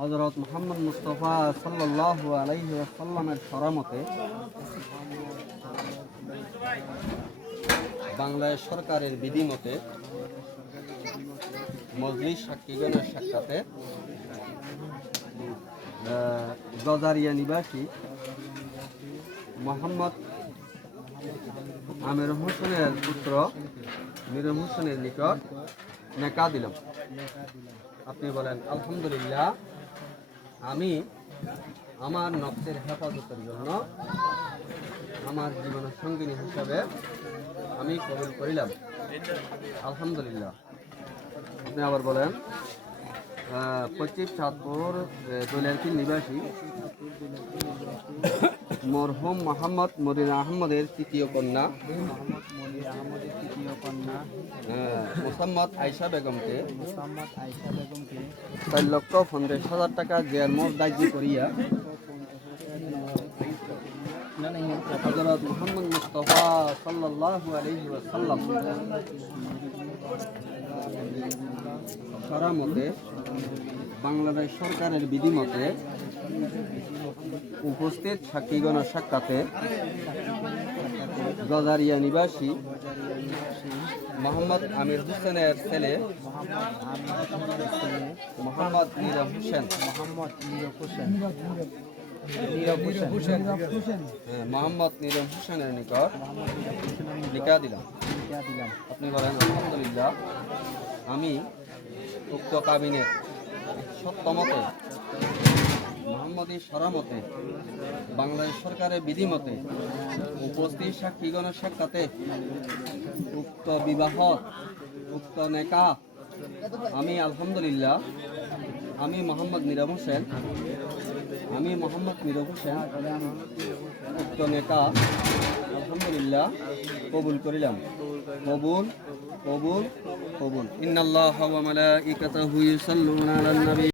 হযরত মুহাম্মদ মুস্তাফা সাল্লাল্লাহু আলাইহি ওয়াসাল্লামের শরামতে বাংলাদেশ সরকারের বিধিমতে মজলিস সাক্ষীগণের সাক্ষাতে গজারিয়া নিবাসী মোহাম্মদ আমির হোসেনের পুত্র মীর হোসেনের নিকট নেকা দিলাম। আপনি বলেন আলহামদুলিল্লাহ, আমি আমার নফসের হেফাজতের জন্য আমার জীবনের সঙ্গিনী হিসাবে আমি কবুল করিলাম। আলহামদুলিল্লাহ। আপনি আবার বলেন পশ্চিম চাঁদপুর দোলেরকিল নিবাসী মরহুম মোহাম্মদ মদিনা আহমদের তৃতীয় কন্যা মোসাম্মদ আয়েশা বেগমকে 4,50,000 টাকা জেয়ার মোট দায়িত্ব করিয়া হযরত মুহাম্মদ মুস্তাফা সাল্লাল্লাহু আলাইহি ওয়াসাল্লাম শরামতে বাংলাদেশ সরকারের বিধিমতে উপস্থিত সাক্ষীগণের সাক্ষাতে গজারিয়া নিবাসী মোহাম্মদ আমির হোসেনের ছেলে মোহাম্মদ নীরব হোসেন মোহাম্মদ নীরব হোসেনের নিকট নিকা দিলাম। আপনি বলেন আলহামদুলিল্লাহ, আমি উক্ত কাবিনের সত্যমতে মোহাম্মদী শরামতে বাংলাদেশ সরকারের বিধিমতে উপস্থিত সাক্ষীগণের সাক্ষাতে উক্ত বিবাহ উক্ত নেকা আমি আলহামদুলিল্লাহ আমি মোহাম্মদ নীরব হোসেন উক্ত নেকা আলহামদুলিল্লাহ কবুল করিলাম। কবুল কবুল কবুল। ইন্নাল্লাহা ওয়া মালাইকাতাহু ইউসাল্লুনা আলান নবী।